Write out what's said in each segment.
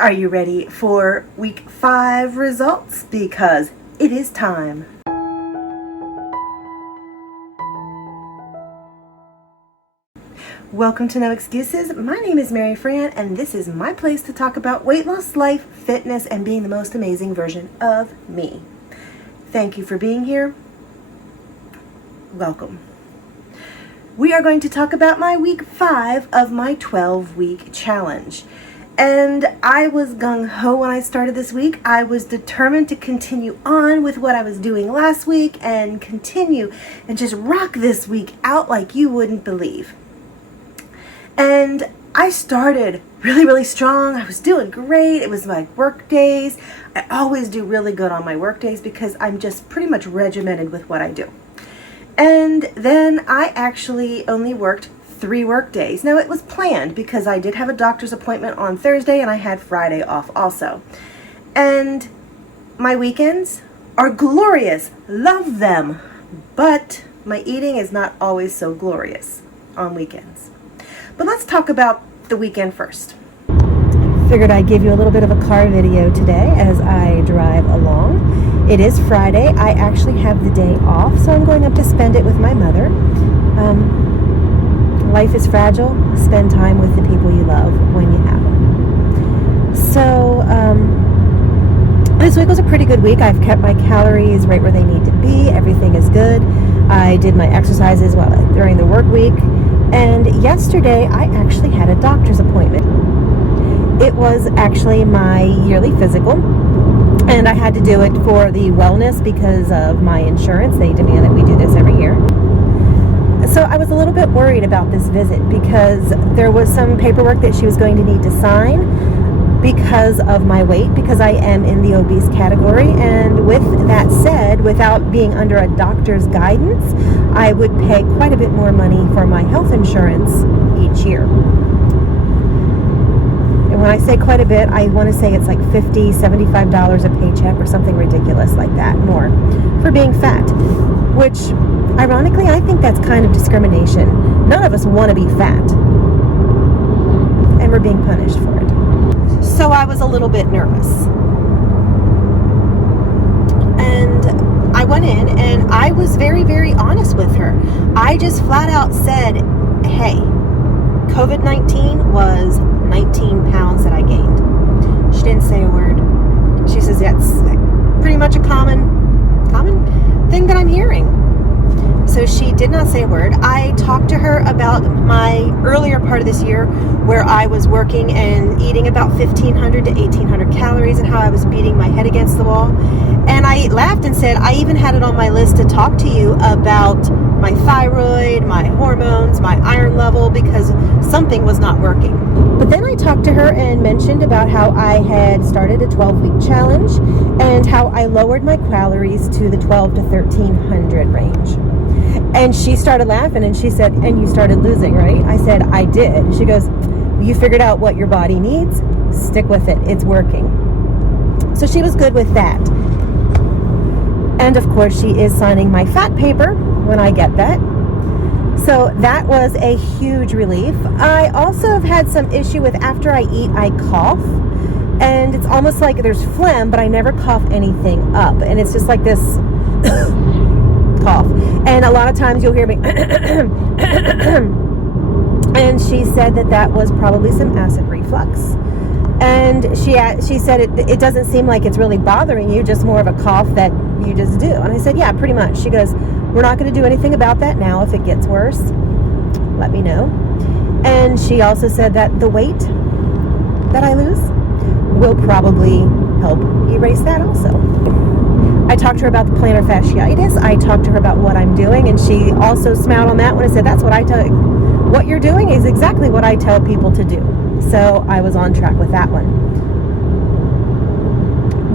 Are you ready for week 5 results? Because it is time. Welcome to No Excuses. My name is Mary Fran, and this is my place to talk about weight loss, life, fitness, and being the most amazing version of me. Thank you for being here. Welcome. We are going to talk about my week 5 of my 12-week challenge. And I was gung-ho when I started this week. I was determined to continue on with what I was doing last week and continue and just rock this week out like you wouldn't believe. And I started really strong. I was doing great. It was my work days. I always do really good on my work days because I'm just pretty much regimented with what I do. And then I actually only worked 3 work days. Now, it was planned because I did have a doctor's appointment on Thursday and I had Friday off also. And my weekends are glorious. Love them. But my eating is not always so glorious on weekends. But let's talk about the weekend first. Figured I'd give you a little bit of a car video today as I drive along. It is Friday. I actually have the day off, so I'm going up to spend it with my mother. Life is fragile. Spend time with the people you love when you have them. So, this week was a pretty good week. I've kept my calories right where they need to be. Everything is good. I did my exercises during the work week. And yesterday, I actually had a doctor's appointment. It was actually my yearly physical. And I had to do it for the wellness because of my insurance. They demand that we do this every year. So I was a little bit worried about this visit because there was some paperwork that she was going to need to sign because of my weight, because I am in the obese category. And with that said, without being under a doctor's guidance, I would pay quite a bit more money for my health insurance each year. And when I say quite a bit, I want to say it's like $50, $75 a paycheck or something ridiculous like that, more, for being fat, which ironically, I think that's kind of discrimination. None of us want to be fat, and we're being punished for it. So I was a little bit nervous. And I went in and I was very honest with her. I just flat out said, hey, COVID-19 was 19 pounds that I gained. She didn't say a word. She says, that's pretty much a common thing that I'm hearing. So she did not say a word. I talked to her about my earlier part of this year where I was working and eating about 1,500 to 1,800 calories and how I was beating my head against the wall. And I laughed and said, I even had it on my list to talk to you about my thyroid, my hormones, my iron level, because something was not working. But then I talked to her and mentioned about how I had started a 12-week challenge and how I lowered my calories to the 12 to 1,300 range. And she started laughing and she said, and you started losing, right? I said, I did. She goes, you figured out what your body needs? Stick with it. It's working. So she was good with that. And of course, she is signing my fat paper when I get that. So that was a huge relief. I also have had some issue with after I eat, I cough. And it's almost like there's phlegm, but I never cough anything up. And it's just like this cough. And a lot of times you'll hear me and she said that was probably some acid reflux. And she said it doesn't seem like it's really bothering you, just more of a cough that you just do. And I said, yeah, pretty much. She goes, we're not going to do anything about that now. If it gets worse, let me know. And she also said that the weight that I lose will probably help erase that also. I talked to her about the plantar fasciitis. I talked to her about what I'm doing, and she also smiled on that one and said, that's what I tell you. What you're doing is exactly what I tell people to do. So I was on track with that one.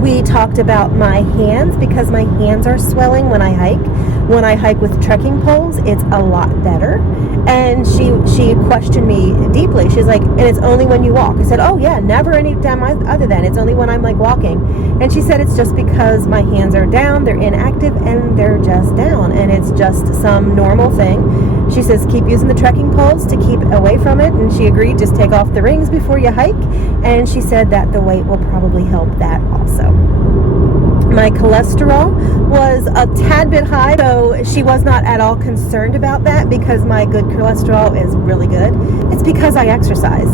We talked about my hands because my hands are swelling when I hike, when I hike with trekking poles, it's a lot better. And she questioned me deeply. She's like, and it's only when you walk. I said, oh yeah, never any time other than. It's only when I'm like walking. And she said, it's just because my hands are down, they're inactive, and they're just down. And it's just some normal thing. She says, keep using the trekking poles to keep away from it. And she agreed, just take off the rings before you hike. And she said that the weight will probably help that also. My cholesterol was a tad bit high, so she was not at all concerned about that because my good cholesterol is really good. It's because I exercise.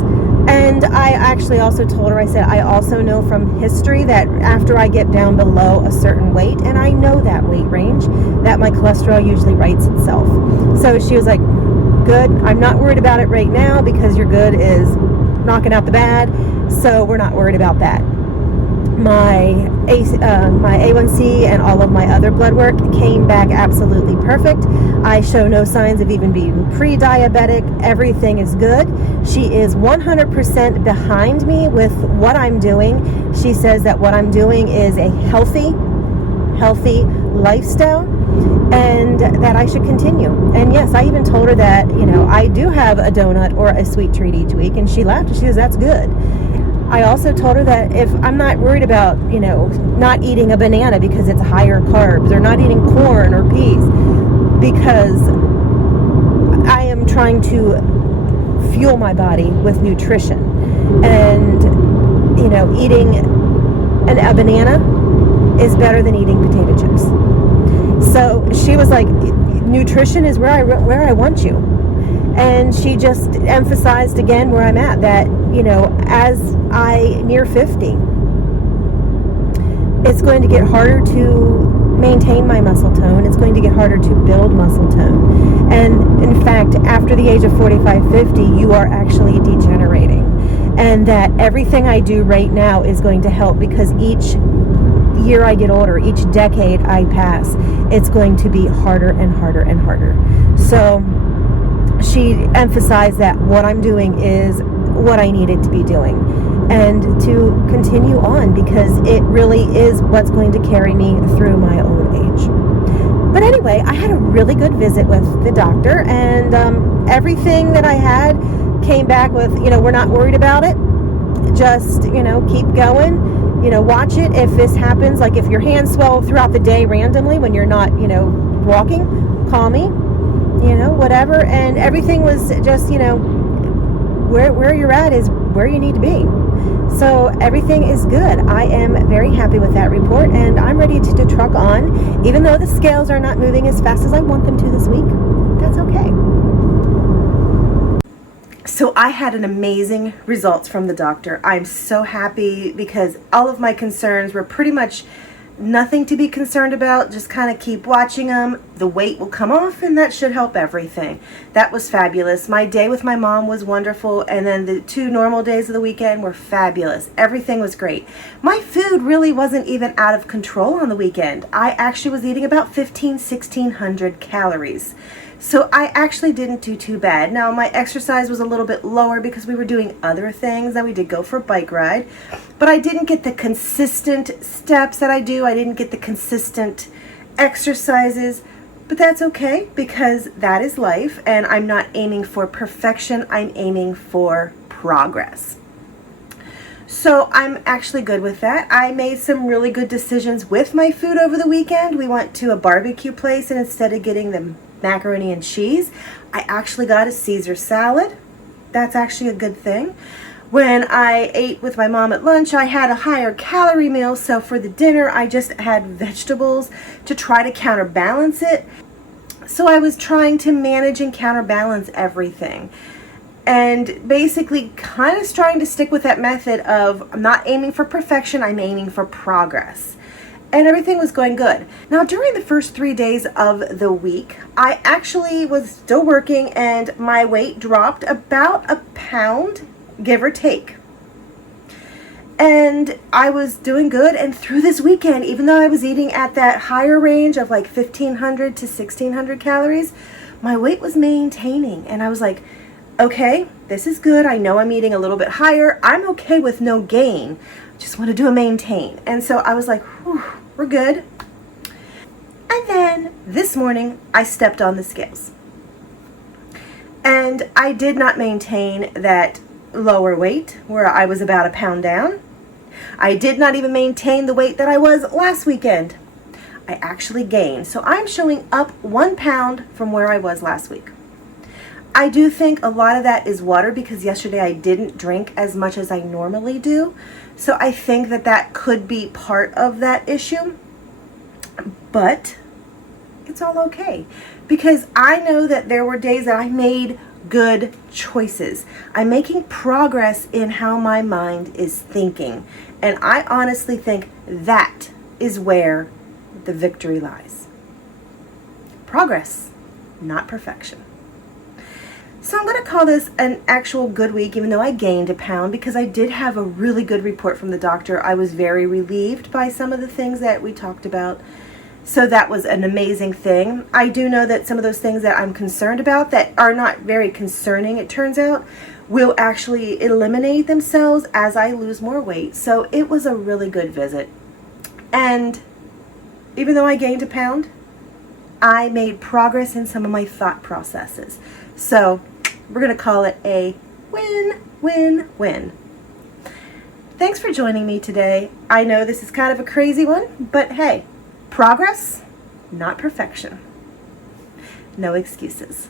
And I actually also told her, I said, I also know from history that after I get down below a certain weight, and I know that weight range, that my cholesterol usually rights itself. So she was like, good, I'm not worried about it right now because your good is knocking out the bad, so we're not worried about that. My A1C and all of my other blood work came back absolutely perfect. I show no signs of even being pre-diabetic. Everything is good. She is 100% behind me with what I'm doing. She says that what I'm doing is a healthy lifestyle and that I should continue. And yes, I even told her that, I do have a donut or a sweet treat each week, and she laughed and she says, that's good. I also told her that if I'm not worried about, not eating a banana because it's higher carbs, or not eating corn or peas, because I am trying to fuel my body with nutrition. And, eating a banana is better than eating potato chips. So she was like, nutrition is where I want you. And she just emphasized again where I'm at, that, as I near 50, it's going to get harder to maintain my muscle tone. It's going to get harder to build muscle tone. And in fact, after the age of 45, 50, you are actually degenerating. And that everything I do right now is going to help, because each year I get older, each decade I pass, it's going to be harder and harder and harder. So she emphasized that what I'm doing is what I needed to be doing, and to continue on, because it really is what's going to carry me through my old age. But anyway, I had a really good visit with the doctor, and everything that I had came back with, we're not worried about it. Just, keep going. Watch it. If this happens, like if your hands swell throughout the day randomly when you're not, walking, call me. Whatever. And everything was just, where you're at is where you need to be. So everything is good. I am very happy with that report, and I'm ready to truck on. Even though the scales are not moving as fast as I want them to this week, that's okay. So I had an amazing results from the doctor. I'm so happy because all of my concerns were pretty much nothing to be concerned about. Just kind of keep watching them. The weight will come off, and that should help everything. That was fabulous. My day with my mom was wonderful, and then the 2 normal days of the weekend were fabulous. Everything was great. My food really wasn't even out of control on the weekend. I actually was eating about 1,600 calories. So I actually didn't do too bad. Now, my exercise was a little bit lower because we were doing other things. Then we did go for a bike ride. But I didn't get the consistent steps that I do. I didn't get the consistent exercises. But that's okay, because that is life. And I'm not aiming for perfection. I'm aiming for progress. So I'm actually good with that. I made some really good decisions with my food over the weekend. We went to a barbecue place, and instead of getting the macaroni and cheese, I actually got a Caesar salad. That's actually a good thing. When I ate with my mom at lunch, I had a higher calorie meal, so for the dinner I just had vegetables to try to counterbalance it. So I was trying to manage and counterbalance everything, and basically kind of trying to stick with that method of I'm not aiming for perfection, I'm aiming for progress. And everything was going good. Now, during the first 3 days of the week, I actually was still working, and my weight dropped about a pound, give or take. And I was doing good. And through this weekend, even though I was eating at that higher range of like 1,500 to 1,600 calories, my weight was maintaining. And I was like, okay, this is good. I know I'm eating a little bit higher. I'm okay with no gain. Just want to do a maintain. And so I was like, whew, we're good. And then this morning, I stepped on the scales. And I did not maintain that lower weight where I was about a pound down. I did not even maintain the weight that I was last weekend. I actually gained. So I'm showing up 1 pound from where I was last week. I do think a lot of that is water because yesterday I didn't drink as much as I normally do. So I think that that could be part of that issue. But it's all okay because I know that there were days that I made good choices. I'm making progress in how my mind is thinking. And I honestly think that is where the victory lies. Progress, not perfection. So I'm going to call this an actual good week, even though I gained a pound, because I did have a really good report from the doctor. I was very relieved by some of the things that we talked about. So that was an amazing thing. I do know that some of those things that I'm concerned about that are not very concerning, it turns out, will actually eliminate themselves as I lose more weight. So it was a really good visit. And even though I gained a pound, I made progress in some of my thought processes. So we're going to call it a win-win-win. Thanks for joining me today. I know this is kind of a crazy one, but hey, progress, not perfection. No excuses.